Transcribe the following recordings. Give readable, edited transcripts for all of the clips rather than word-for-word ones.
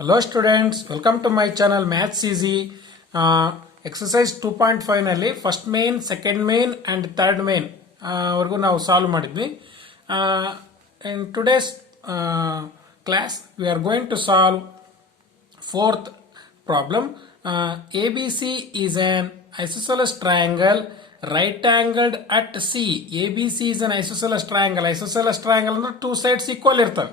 Hello students, welcome to my channel Maths Easy. Exercise 2.5 ನಲ್ಲಿ first main, second main and third main ವರೆಗೂ ನಾವು solve ಮಾಡಿದ್ವಿ. In today's class we are going to solve fourth problem. ABC is an isosceles triangle right angled at C. ABC is an isosceles triangle. Isosceles triangle ಅಂದ್ರೆ two sides equal ಇರ್ತವೆ.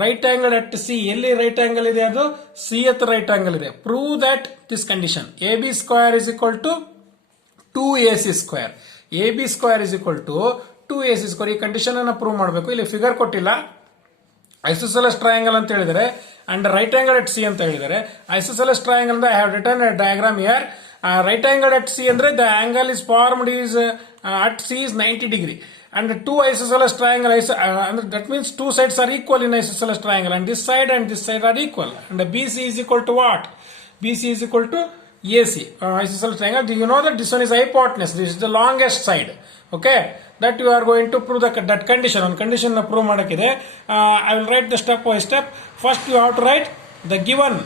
Right angle at C, ಎಲ್ಲಿ right angle ಇದೆ ಅದು C ಹತ್ರ right angle ಇದೆ. Prove that this condition A B square is equal to 2ac square. A B square is equal to 2ac square. ಈ condition ಅನ್ನ prove ಮಾಡಬೇಕು. ಇಲ್ಲಿ figure ಕೊಟ್ಟಿಲ್ಲ. ಐಸೋಸೆಲಸ್ ಟ್ರಯಾಂಗಲ್ ಅಂತ ಹೇಳಿದರೆ and right angle at C ಅಂತ ಹೇಳಿದರೆ. Isosceles triangle I have return a diagram here. Right angle at C ಅಂದ್ರೆ the angle is formed is at C is 90 degree. And two isosceles triangle, that means two sides are equal in isosceles triangle, and this side are equal. And BC is equal to what? BC is equal to AC. Isosceles triangle. Do you know that this one is hypotenuse? This is the longest side. Okay, that you are going to prove that condition. On condition na prove madakide. I will write the step by step. First, you have to write the given.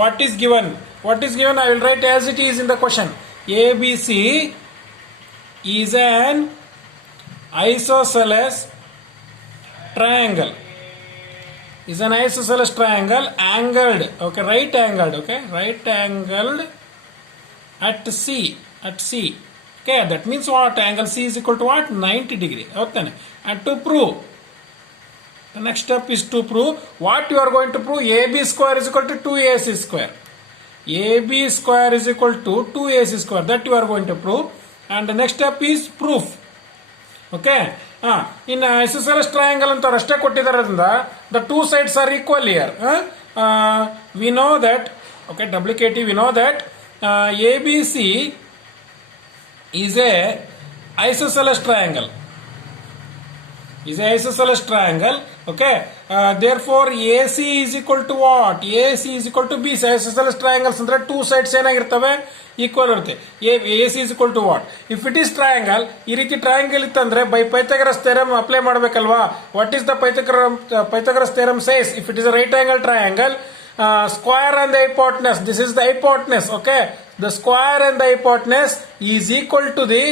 What is given? What is given? I will write as it is in the question. ABC is an isosceles triangle. Is an isosceles triangle angled, okay, right angled, okay, right angled at C, okay, that means what? Angle C is equal to what? 90 degree. Okay, and to prove, the next step is to prove. What you are going to prove? AB square is equal to 2ac square. AB square is equal to 2ac square, that you are going to prove. And the next step is proof. Okay, in isosceles triangle ಅಂತ ಅಷ್ಟೇ ಕೊಟ್ಟಿದ್ದಾರಿಂದ the two sides are equal here. We know that, okay, WKT, we know that ABC is a isosceles triangle. Is a isosceles triangle. Okay, therefore AC is equal to what? AC is equal to BC. Isosceles triangles ಅಂದ್ರೆ two sides ಏನಾಗಿರ್ತವೆ? Equal ಇರುತ್ತೆ. AC is equal to what? If it is triangle, ಈ ರೀತಿ triangle ಇತ್ತಂದ್ರೆ by Pythagoras theorem apply ಮಾಡಬೇಕಲ್ವಾ? What is the Pythagoras theorem says? If it is a right angle triangle, square and the hypotenuse, this is the hypotenuse, okay? The square and the hypotenuse is equal to the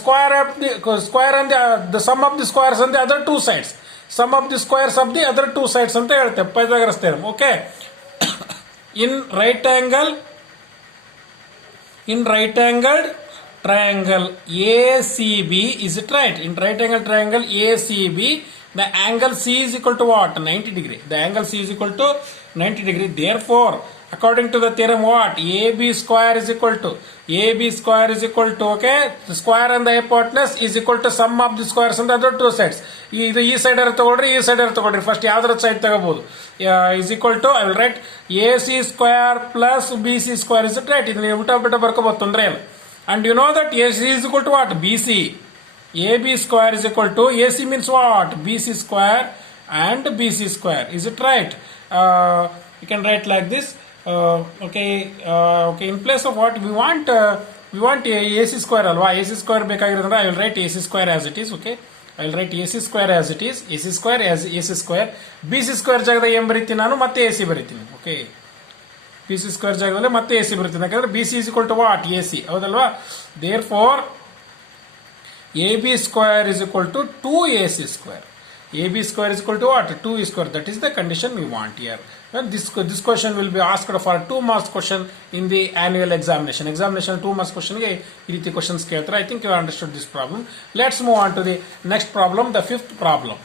square of the square and the sum of the squares on the other two sides. Sum of the squares of the other two sides ಅಂತ ಹೇಳುತ್ತೆ Pythagoras theorem. Okay, in right angled triangle ACB, is it right? In right angle triangle ACB, the angle C is equal to what? 90 degree. The angle C is equal to 90 degree. Therefore, according to the theorem, what? AB square is equal to okay, the square and the hypotenuse is equal to sum of the squares on the other two sides. ಇದು ಈ side ತಗೊಳ್ರಿ, ಈ side ತಗೊಳ್ರಿ. First ಯಾವ್ದ್ರ side ತಗೋಬಹುದು? is equal to, I will write AC square plus BC square. Is it right? ಇದನ್ನ ಉಲ್ಟಾ ಬಿಟ್ಟ ಬರ್ಕೋಬಹುದು, ತೊಂದ್ರೆ ಇಲ್ಲ. And you know that AC is equal to what? BC. AB square is equal to AC means what? BC square and BC square. Is it right? You can write like this. Okay, in place of what we want AC square alwa. AC square ಬೇಕಾಗಿರೋದ್ರಿಂದ I will write AC square as it is. Okay, I will write AC square as it is. AC square as AC square. BC square ಜಾಗದಾಗ ಏನು ಬರೀತೀನಿ ನಾನು? ಮತ್ತೆ AC ಬರೀತೀನಿ. Okay, BC square ಜಾಗದಲ್ಲಿ ಮತ್ತೆ AC ಬರೀತೀನಿ. ಯಾಕಂದ್ರೆ BC is equal to what? AC, ಹೌದಲ್ವಾ? Therefore AB square is equal to 2AC square. AB square is equal to what? 2E square. That is the condition we want here. And this question will be asked for 2 marks question in the annual examination. 2 marks question ge ee riti questions keltare. I think you understood this problem. Let's move on to the next problem, the fifth problem.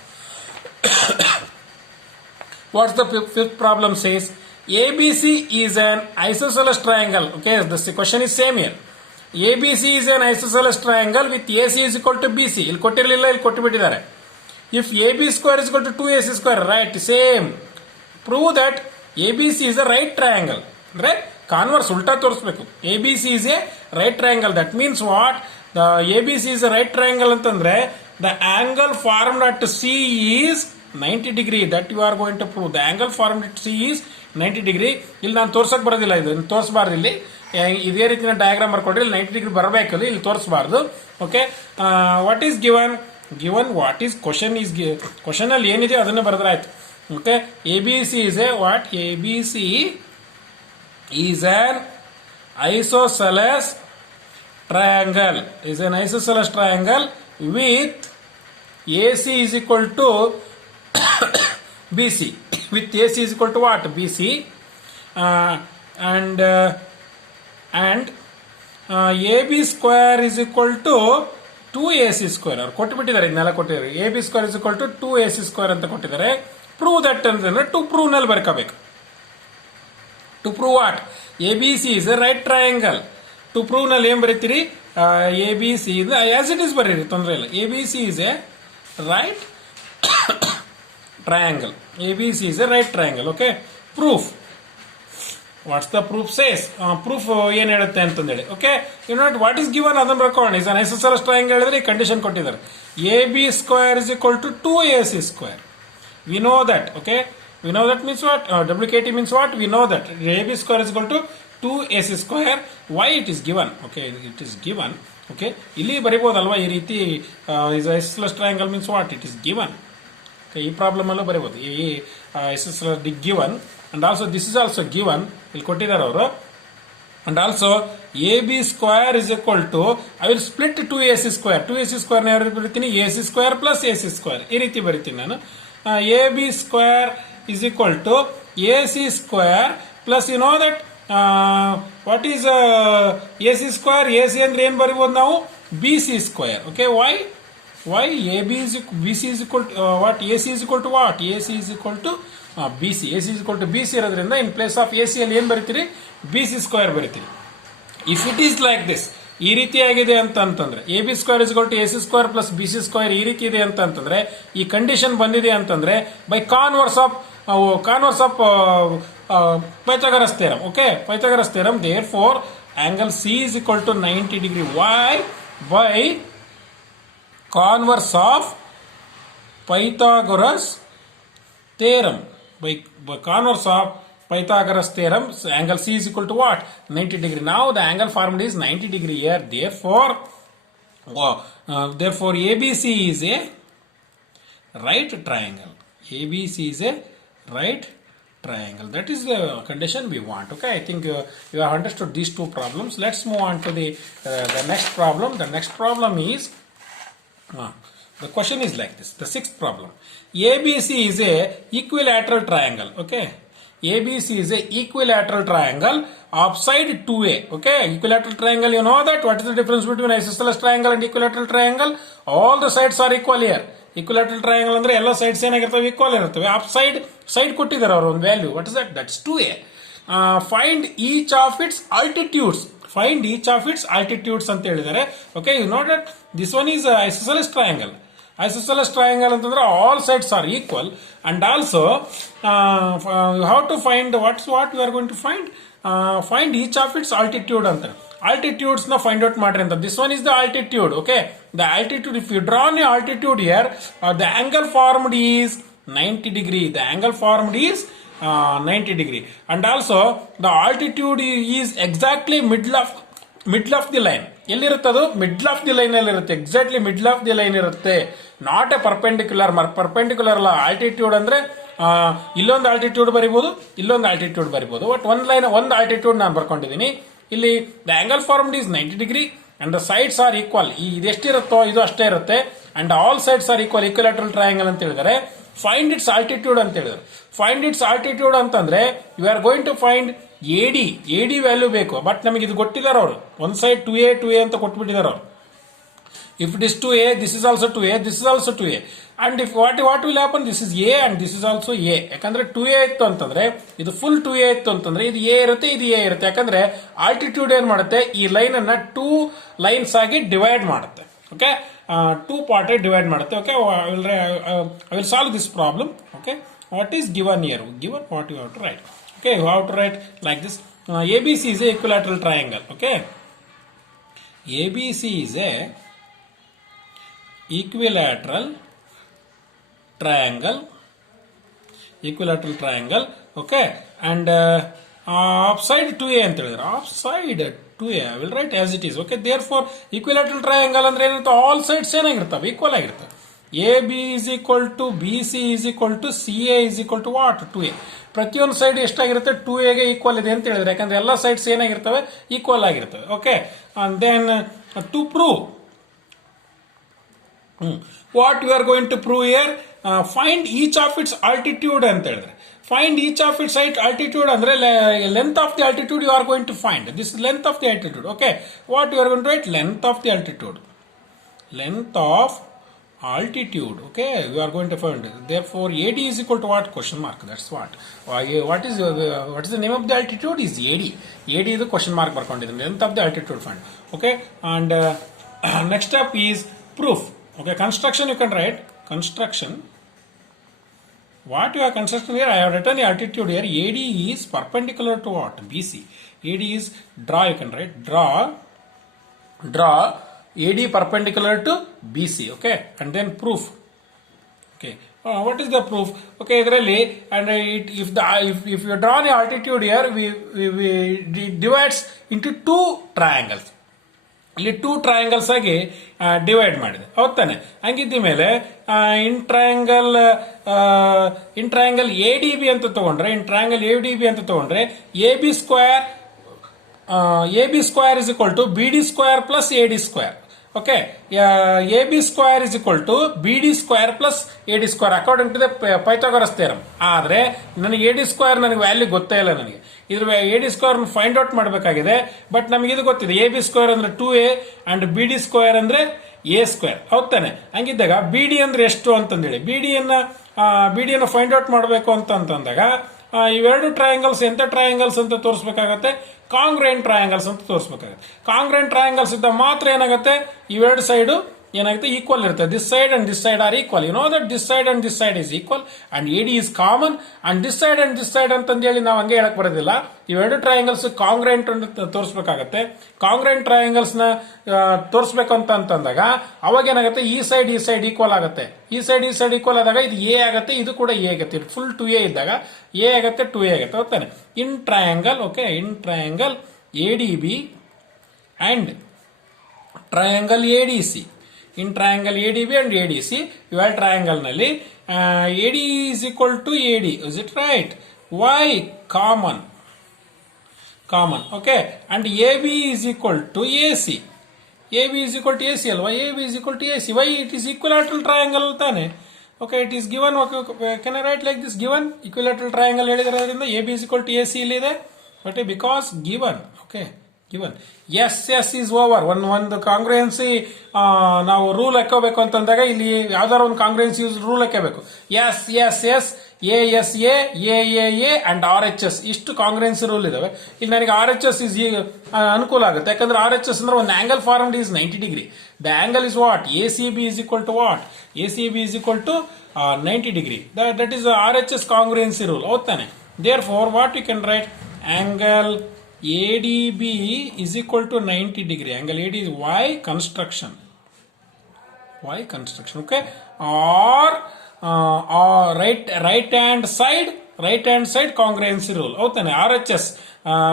What's the fifth problem says? ABC is an isosceles triangle. Okay, this question is same here. ABC is an isosceles triangle with AC is equal to BC. ಇಲ್ಲಿ ಕೊಟ್ಟಿರಲಿಲ್ಲ, ಇಲ್ಲಿ ಕೊಟ್ಟುಬಿಟ್ಟಿದ್ದಾರೆ. If AB square is equal to 2AC square, right? Same. Prove that ABC is a right triangle. Right? Converse, ulta ತೋರಿಸಬೇಕು. ABC is a right triangle. That means what? The ABC is a right triangle ಅಂತಂದ್ರೆ the angle formed at C is 90 degree. That you are going to prove. The angle formed at C is 90 degree. ಇಲ್ಲಿ ನಾನು ತೋರ್ಸಕ್ ಬರೋದಿಲ್ಲ, ಇದು ತೋರಿಸಬಾರ್ದು. ಇಲ್ಲಿ ಇದೇ ರೀತಿಯ diagram ಬರ್ಕೊಡ್ರಿ. ಇಲ್ಲಿ 90 degree ಬರಬೇಕಲ್ಲ, ಇಲ್ಲಿ ತೋರಿಸಬಾರ್ದು. Okay, what is given? what is question ಅಲ್ಲಿ ಏನಿದೆ ಅದನ್ನ ಬರೆದ್ರೆ ಆಯ್ತು. Okay, ABC is a what? ABC is an isosceles triangle. Is an isosceles triangle with AC is equal to BC. With AC is equal to what? BC. Uh, and AB square is equal to 2AC square. ಅವ್ರು ಕೊಟ್ಟುಬಿಟ್ಟಿದ್ದಾರೆ, ಇದನ್ನೆಲ್ಲ ಕೊಟ್ಟಿದ್ದಾರೆ. AB square is equal to 2AC square ಅಂತ ಕೊಟ್ಟಿದ್ದಾರೆ. Prove that ಅಂತಂದ್ರೆ to prove ನಲ್ಲಿ ಬರ್ಕೋಬೇಕು. To prove what? ABC is a right triangle. To prove ನಲ್ಲಿ ಏನ್ ಬರೀತೀರಿ? ABC is as it is ಬರೀರಿ, ತೊಂದರೆ ಇಲ್ಲ. ABC is a right triangle. ABC is a right triangle. Okay, proof. What's the proof says? Proof ಏನು ಹೇಳುತ್ತೆ ಅಂತಂದೇಳಿ. Okay, you note what is given ಅದನ್ನ ಬರ್ಕೊಂಡು ಇಸ್ ಅನ್ ಐಸೋಸೆಲೆಸ್ ಟ್ರಯಾಂಗಲ್ ಹೇಳಿದ್ರೆ ಈ ಕಂಡೀಷನ್ ಕೊಟ್ಟಿದ್ದಾರೆ. AB square is equal to 2AC square. We know that. Okay, we know that means what? WKT means what? We know that AB square is equal to 2AC square. Why it is given? Okay, it is given. Okay, ಇಲ್ಲಿ ಬರಿಬೋದಲ್ವಾ ಈ ರೀತಿ is isosceles triangle means what? It is given. Okay, ಈ problem ಅಲ್ಲೂ ಬರಿಬೋದು. ಈ isosceles given and also this is also given. ಇಲ್ಲಿ ಕೊಟ್ಟಿದ್ದಾರೆ ಅವರು. And also AB square is equal to, I will split 2AC square. 2AC square ನ ಯಾವ ರೀತಿ ಬರಿತೀನಿ? AC square plus AC square ಈ ರೀತಿ ಬರಿತೀನಿ ನಾನು. AB square is equal to AC square plus you know that what is AC square? AC ಅಂದ್ರೆ ಏನು ಬರಿಬೋದು ನಾವು? BC square. Okay, why AB is BC is equal to what? AC is equal to what? AC is equal to BC. AC is equal to BC ಇರೋದ್ರಿಂದ in place of AC ಅಲ್ಲಿ ಏನು ಬರಿತೀರಿ? BC square ಬರಿತೀರಿ. If it is like this, ಈ ರೀತಿಯಾಗಿದೆ ಅಂತಂದ್ರೆ AB square is equal to AC square plus BC square ಈ ರೀತಿ ಇದೆ ಅಂತಂದ್ರೆ ಈ ಕಂಡೀಷನ್ ಬಂದಿದೆ ಅಂತಂದ್ರೆ by converse of Pythagoras theorem. Okay, Pythagoras theorem. Therefore, angle C is equal to 90 degree. Why? By converse of Pythagoras theorem. By converse of Pythagoras theorem, angle C is equal to what? 90 degree. Now the angle formed is 90 degree here. Therefore, ABC is a right triangle. ABC is a right triangle. That is the condition we want. Okay, I think you have understood these two problems. Let's move on to the next problem. The next problem is the question is like this. The sixth problem. ABC is a equilateral triangle. Okay, ABC is a equilateral triangle of side 2A. Okay, equilateral triangle, you know that. What is the difference between isosceles triangle and equilateral triangle? All the sides are equal here. Equilateral triangle ಅಂದ್ರೆ ಎಲ್ಲ sides ಏನಾಗಿರ್ತವೆ? Equal ಇರ್ತವೆ. Up side ಕೊಟ್ಟಿದ್ದಾರೆ ಅವರು ಒಂದು value. What is that? That's 2A. Find each of its altitudes. Find each of its altitudes ಅಂತ ಹೇಳಿದ್ದಾರೆ. Okay, you know that this one is isosceles triangle. Isosceles triangle ಅಂತಂದ್ರೆ all sides are equal and also you have to find what you are going to find each of its altitude ಅಂತ. Altitudes na find out ಮಾಡ್ರಿ ಅಂತ. This one is the altitude. Okay, the altitude, if you draw an altitude here, the angle formed is 90 degree. The angle formed is 90 degree and also the altitude is exactly middle of the line. ಎಲ್ಲಿರುತ್ತೆ ಅದು? Middle of the line ಅಲ್ಲಿ ಇರುತ್ತೆ. Exactly middle of the line ಇರುತ್ತೆ. Not a perpendicular. Perpendicular ಅಲ್ಲ. Altitude ಅಂದ್ರೆ ಇಲ್ಲೊಂದು altitude ಬರಿಬಹುದು, ಇಲ್ಲೊಂದು ಆಲ್ಟಿಟ್ಯೂಡ್ ಬರಿಬಹುದು. ಬಟ್ ಒಂದು ಆಲ್ಟಿಟ್ಯೂಡ್ ನಾನು ಬರ್ಕೊಂಡಿದ್ದೀನಿ. ಇಲ್ಲಿ the angle formed is 90 degree and the sides are equal. ಇದೆಷ್ಟಿರುತ್ತೋ ಇದು ಅಷ್ಟೇ ಇರುತ್ತೆ and all sides are equal. Equilateral triangle ಅಂತ ಹೇಳಿದರೆ. ಫೈಂಡ್ ಇಟ್ಸ್ ಆಲ್ಟಿಟ್ಯೂಡ್ ಅಂತ ಹೇಳಿದ್ರು. ಫೈಂಡ್ ಇಟ್ಸ್ ಆಲ್ಟಿಟ್ಯೂಡ್ ಅಂತಂದ್ರೆ you are going to find AD value ಬೇಕು. ಬಟ್ ನಮಗೆ ಇದು ಕೊಟ್ಟಿದ್ದಾರೆ ಅವರು. ಒಂದು ಸೈಡ್ 2A ಅಂತ ಕೊಟ್ಬಿಟ್ಟಿದ್ದಾರೆ ಅವರು. If it is 2A, this is also 2A, this is also 2A. And if what will happen? This is A and this is also A. ಯಾಕಂದ್ರೆ 2A ಇತ್ತು ಅಂತಂದ್ರೆ ಇದು ಫುಲ್ 2A ಇತ್ತು ಅಂತಂದ್ರೆ ಇದು A ಇರುತ್ತೆ, ಇದು A ಇರುತ್ತೆ. ಯಾಕಂದ್ರೆ ಆಲ್ಟಿಟ್ಯೂಡ್ ಏನ್ ಮಾಡುತ್ತೆ? ಈ ಲೈನ್ ಅನ್ನ 2 ಲೈನ್ಸ್ ಆಗಿ ಡಿವೈಡ್ ಮಾಡುತ್ತೆ. ಓಕೆ, 2 ಪಾರ್ಟ್ ಡಿವೈಡ್ ಮಾಡುತ್ತೆ. Okay, I will solve this problem. Okay, what is given here? Given what you have to write. Okay, you have to write like this. ABC is a equilateral triangle. Okay, ABC is a equilateral triangle. Okay, and upside 2A ಅಂತ ಹೇಳಿದ್ರೆ upside 2A I will write as it is. Okay, therefore equilateral triangle ಅಂದ್ರೆ ಏನಂತ? all sides ಏನಾಗಿರ್ತವೆ? Equal ಆಗಿರ್ತವೆ. A B is equal to B C is equal to C A is equal to what 2a. ಪ್ರತಿಯೊಂದು side ಎಷ್ಟಾಗಿರುತ್ತೆ 2aಗೆ equal ಇದೆ ಅಂತ ಹೇಳಿದ್ರೆ, ಯಾಕಂದ್ರೆ ಎಲ್ಲ ಸೈಡ್ಸ್ ಏನಾಗಿರ್ತವೆ ಈಕ್ವಲ್ ಆಗಿರ್ತವೆ. Okay, and then to prove what you are going to prove here, find each of its altitude ಅಂತ ಹೇಳಿದ್ರೆ, find each of its altitude ಅಂದ್ರೆ length of the altitude you are going to find. This is length of the altitude. Okay, what you are going to write? Length of the altitude. Length of altitude. Okay, you are going to find. Therefore, AD is equal to what? Question mark. That's what. What is the name of the altitude? Is AD. AD is the question mark ಬರ್ಕೊಂಡಿದ್ದೀನಿ. Length of the altitude find. Okay, and next step is proof. Okay, construction you can write. Construction. What you are constructing here, I have written the altitude here. AD is perpendicular to what? BC. AD is draw, you can write draw AD perpendicular to BC. Okay, and then proof. Okay, what is the proof? Okay, idರಲ್ಲಿ and if you draw the altitude here, we divides into two triangles. ಇಲ್ಲಿ 2 triangles ಆಗಿ divide ಮಾಡಿದೆ, ಹೌದ್ ತಾನೆ? ಹಂಗಿದ್ದ ಮೇಲೆ in triangle A D B ಅಂತ ತಗೊಂಡ್ರೆ, A B square is equal to B D square plus A D square. Okay, A B square is equal to B D square plus A D square according to the Pythagoras theorem. ಆದ್ರೆ ನನಗೆ A D square ನನಗೆ value ಗೊತ್ತೇ ಇಲ್ಲ. ನನಗೆ ಇದ್ರ A D square find out ಮಾಡಬೇಕಾಗಿದೆ. But ನಮಗೆ ಇದು ಗೊತ್ತಿದೆ, ಎ ಬಿ ಸ್ಕ್ವೇರ್ ಅಂದ್ರೆ 2a and B D square ಅಂದ್ರೆ ಎ ಸ್ಕ್ವೇರ್, ಹೌದ್ ತಾನೆ? ಹಂಗಿದ್ದಾಗ ಬಿ ಡಿ ಅಂದ್ರೆ ಎಷ್ಟು ಅಂತಂದೇಳಿ ಬಿ ಡಿಯನ್ನು ಫೈಂಡ್ ಔಟ್ ಮಾಡಬೇಕು ಅಂತಂದಾಗ ಇವೆರಡು ಟ್ರಯಾಂಗಲ್ಸ್ ಎಂತ ಟ್ರಯಾಂಗಲ್ಸ್ ಅಂತ ತೋರಿಸಬೇಕಾಗತ್ತೆ? ಕಾಂಗ್ರೆಂಟ್ ಟ್ರಯಾಂಗಲ್ಸ್ ಅಂತ ತೋರಿಸಬೇಕಾಗುತ್ತೆ. ಕಾಂಗ್ರೆಂಟ್ ಟ್ರಯಾಂಗಲ್ಸ್ ಇದ್ದ ಮಾತ್ರ ಏನಾಗುತ್ತೆ, ಇವೆರಡು ಸೈಡು ಏನಾಗುತ್ತೆ ಈಕ್ವಲ್ ಇರುತ್ತೆ. This side and this side are equal. You know that this side and this side is equal and AD is common and this side ಅಂತಂದೇಳಿ ನಾವು ಹಂಗೆ ಹೇಳಕ್ ಬರೋದಿಲ್ಲ. ಇವೆರಡು ಟ್ರಯಾಂಗಲ್ಸ್ ಕಾಂಗ್ರೆಂಟ್ ಅಂತ ತೋರಿಸಬೇಕಾಗತ್ತೆ. ಕಾಂಗ್ರೆಂಟ್ ಟ್ರಯಾಂಗಲ್ಸ್ ನ ತೋರಿಸಬೇಕು ಅಂತಂದಾಗ ಅವಾಗ ಏನಾಗುತ್ತೆ, ಈ ಸೈಡ್ ಈಕ್ವಲ್ ಆಗುತ್ತೆ. ಈ ಸೈಡ್ ಈಕ್ವಲ್ ಆದಾಗ ಇದು ಎ ಆಗುತ್ತೆ, ಇದು ಕೂಡ ಎ ಆಗುತ್ತೆ. ಫುಲ್ 2a ಇದ್ದಾಗ ಎ ಆಗುತ್ತೆ, 2a ಆಗುತ್ತೆ, ಹೋಗ್ತಾನೆ. In triangle, okay, in triangle A D B and triangle A D C. In triangle A D B and A D C ಇವೆರಡು ಟ್ರಯಾಂಗಲ್ ನಲ್ಲಿ A D is equal to A D. Is it right? Why common, okay, and A B is equal to A C. A B is equal to A C ಅಲ್ವಾ? A B is equal to A C. Why? It is equilateral triangle ತಾನೆ. Okay, it is given. Can I write like this? Given equilateral triangle ಹೇಳಿದ್ರಿಂದ A B is equal to A C ಇಲ್ಲಿದೆ. But because given, okay, given. Yes is over. ಒಂದು congruency ನಾವು rule ಹಾಕೋಬೇಕು ಅಂತಂದಾಗ ಇಲ್ಲಿ ಯಾವ್ದಾರ ಒಂದು ಕಾಂಗ್ರೆನ್ಸಿ ರೂಲ್ ಹಾಕಬೇಕು. S A and R H S ಇಷ್ಟು ಕಾಂಗ್ರೆನ್ಸಿ ರೂಲ್ ಇದಾವೆ. ಇಲ್ಲಿ ನನಗೆ ಆರ್ ಎಚ್ ಎಸ್ ಇಸ್ ಅನುಕೂಲ ಆಗುತ್ತೆ, ಯಾಕಂದ್ರೆ ಆರ್ ಎಚ್ ಎಸ್ ಅಂದ್ರೆ ಒಂದು angle formed is 90 degree. The angle is what? A C B is equal to what? A C B is equal to 90 degree. That is R H S congruency rule, ಹೌದಾನೆ? Therefore what you can write? Angle ADB is equal to 90 degree. Angle AD is Y construction. Okay. Or right hand side congruency rule. Okay. RHS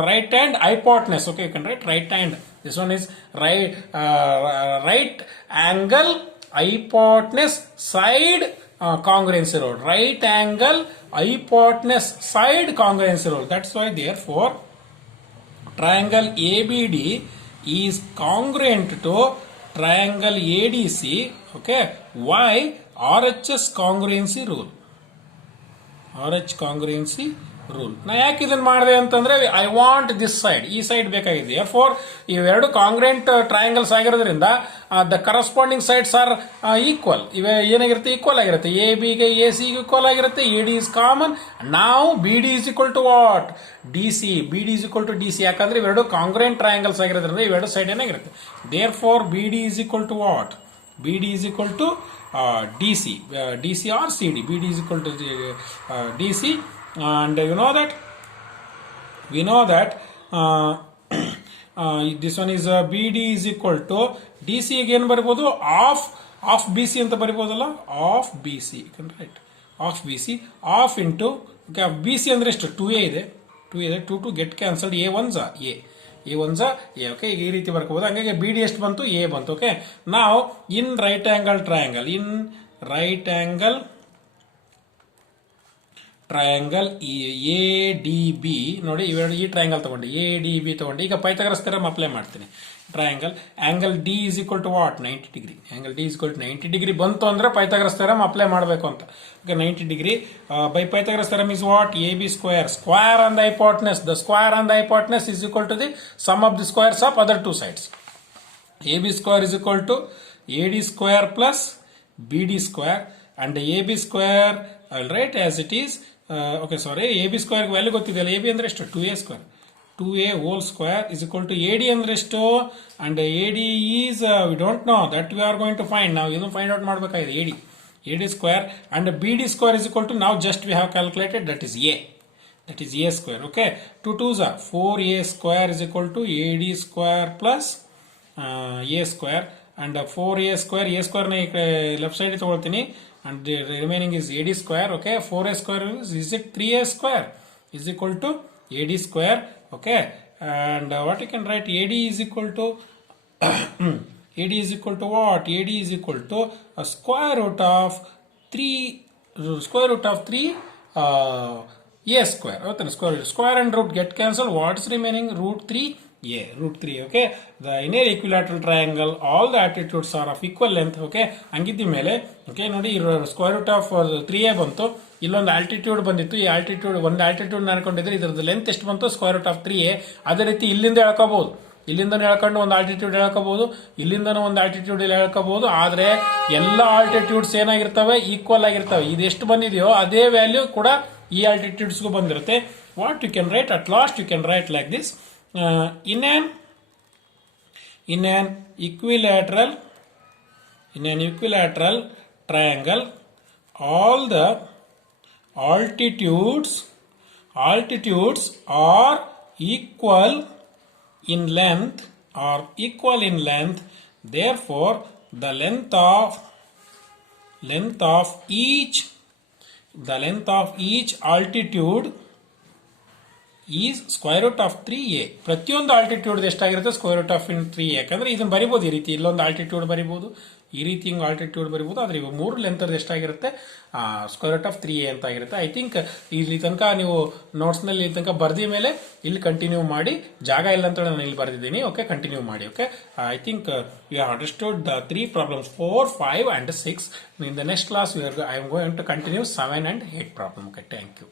right hand hypotenuse. Okay, you can write right hand. This one is right angle hypotenuse side congruency rule. Right angle hypotenuse side congruency rule. That's why therefore triangle ABD is congruent to triangle ADC. Okay, why? RHS congruency rule. RH congruency rule. ನಾ ಯಾಕೆ ಇದನ್ನ ಮಾಡಿದೆ ಅಂತಂದ್ರೆ I want this side, ಈ side ಬೇಕಾಗಿದೆ. For ಇವೆರಡು congruent triangles ಆಗಿರೋದ್ರಿಂದ the corresponding sides are equal. ಇವೆ ಏನಾಗಿರುತ್ತೆ? ಈಕ್ವಲ್ ಆಗಿರುತ್ತೆ. ಎ ಬಿಗೆ ಎ ಸಿ ಈಕ್ವಲ್ ಆಗಿರುತ್ತೆ. A D is common. ನಾವು B D is equal to what? D C. B D is equal to D C. ಯಾಕಂದ್ರೆ ಇವೆರಡು congruent triangles ಆಗಿರೋದ್ರಿಂದ ಇವೆರಡು ಸೈಡ್ ಏನಾಗಿರುತ್ತೆ. Therefore B D is equal to what? B D is equal to D C. D C or C D. B D is equal to D C. And we know that this one is BD is equal to DC. again ಬರಬಹುದು half BC ಅಂತ ಬರಬಹುದಲ್ಲ? Half BC, you can write half BC. Half into BC ಅಂದ್ರೆ ಎಷ್ಟು? 2a ಇದೆ. 2 get cancelled. a ones a. Okay, ಈ ರೀತಿ ಬರ್ಕೋಬಹುದು. ಹಂಗಾಗಿ BD ಎಷ್ಟು ಬಂತು? a ಬಂತು. ಓಕೆ, ನಾವು in right angle triangle, in right angle triangle A D B ನೋಡಿ, ಇವೆರಡು ಈ ಟ್ರಯಾಂಗಲ್ ತಗೊಂಡು ಎ ಡಿ ಬಿ ತಗೊಂಡು ಈಗ ಪೈಥಾಗರಸ್ ಥಿಯರಮ್ ಅಪ್ಲೈ ಮಾಡ್ತೀನಿ. Triangle angle D is equal to what 90 degree. Angle D is equal to 90 degree ಬಂತು ಅಂದ್ರೆ Pythagoras theorem apply ಮಾಡಬೇಕು ಅಂತ. ಈಗ 90 degree by Pythagoras theorem is what A B square. Square on the hypotenuse. The square on the hypotenuse is equal to the sum of the squares of other two sides. A B square is equal to A D square plus B D square and A B square I will write as it is. Okay sorry, A B square value ಗೊತ್ತಿದೆಯಲ್ಲ, A B ಅಂದ್ರೆ ಎಷ್ಟು 2a square. 2a whole square is equal to A D ಅಂದ್ರೆ ಎಷ್ಟು, and A D is we don't know, that we are going to find. ನಾವು ಇದನ್ನು find out ಮಾಡಬೇಕಾಗಿದೆ. A D square and B D square is equal to ನಾವು just we have calculated that is A square. Okay, 2 2s are 4a square is equal to A D square plus A square and 4a square. A square ನ left side ತಗೊಳ್ತೀನಿ and the remaining is AD square. Okay, 4a square is it 3a square is equal to AD square. Okay, and what you can write, AD is equal to AD is equal to what? AD is equal to a square root of 3 a square. Okay, square and root get cancelled. What is remaining? root 3. Okay, the inner equilateral triangle, all the attitudes are of equal length. Okay, ಹಂಗಿದ್ದ ಮೇಲೆ okay ನೋಡಿ, square root of 3a ಬಂತು, ಇಲ್ಲೊಂದು altitude ಬಂದಿತ್ತು. ಈ altitude ಒಂದು altitude ಅನ್ಕೊಂಡಿದ್ರೆ ಇದ್ರದ್ದು length ಎಷ್ಟು ಬಂತು, ಸ್ಕ್ವೇರ್ ರೂಟ್ ಆಫ್ 3a. ಅದೇ ರೀತಿ ಇಲ್ಲಿಂದ ಹೇಳ್ಕೋಬಹುದು, ಇಲ್ಲಿಂದ ಹೇಳ್ಕೊಂಡು ಒಂದು ಆಲ್ಟಿಟ್ಯೂಡ್ ಹೇಳ್ಕೋಬಹುದು, ಇಲ್ಲಿಂದನೂ ಒಂದು ಆಲ್ಟಿಟ್ಯೂಡ್ ಹೇಳ್ಕೋಬಹುದು. ಆದ್ರೆ ಎಲ್ಲ ಆಲ್ಟಿಟ್ಯೂಡ್ಸ್ ಏನಾಗಿರ್ತವೆ, ಈಕ್ವಲ್ ಆಗಿರ್ತವೆ. ಇದು ಎಷ್ಟು ಬಂದಿದೆಯೋ ಅದೇ ವ್ಯಾಲ್ಯೂ ಕೂಡ ಈ ಆಲ್ಟಿಟ್ಯೂಡ್ಸ್ಗೂ ಬಂದಿರುತ್ತೆ. What you can write at last, you can write like this. In an equilateral triangle, all the altitudes are equal in length. Therefore, the length of each altitude is square root of 3a. ಪ್ರತಿಯೊಂದು altitude ಎಷ್ಟಾಗಿರುತ್ತೆ, square root of 3a. ಯಾಕಂದ್ರೆ ಇದನ್ನ ಬರಿಬಹುದು ಈ ರೀತಿ, ಇಲ್ಲೊಂದು altitude ಬರಿಬಹುದು, ಈ ರೀತಿ ಹಿಂಗೆ ಆಲ್ಟಿಟ್ಯೂಡ್ ಬರಿಬಹುದು. ಆದ್ರೆ ಇವು ಮೂರು ಲೆಂತ್ ಎಷ್ಟಾಗಿರುತ್ತೆ, ಸ್ಕ್ವೇರ್ ರೂಟ್ ಆಫ್ 3a ಅಂತ ಆಗಿರುತ್ತೆ. ಐ ಥಿಂಕ್ ಇಲ್ಲಿ ತನಕ ನೀವು ನೋಟ್ಸ್ ನಲ್ಲಿ ಇಲ್ಲಿ ತನಕ ಬರ್ದಿ ಮೇಲೆ ಇಲ್ಲಿ ಕಂಟಿನ್ಯೂ ಮಾಡಿ, ಜಾಗ ಇಲ್ಲ ಅಂತ ನಾನು ಇಲ್ಲಿ ಬರೆದಿದ್ದೀನಿ. ಓಕೆ, ಕಂಟಿನ್ಯೂ ಮಾಡಿ. Okay, I think you have understood the 3 problems 4, 5 and 6. In the next class I am going to continue 7 and 8 problem. Okay, thank you.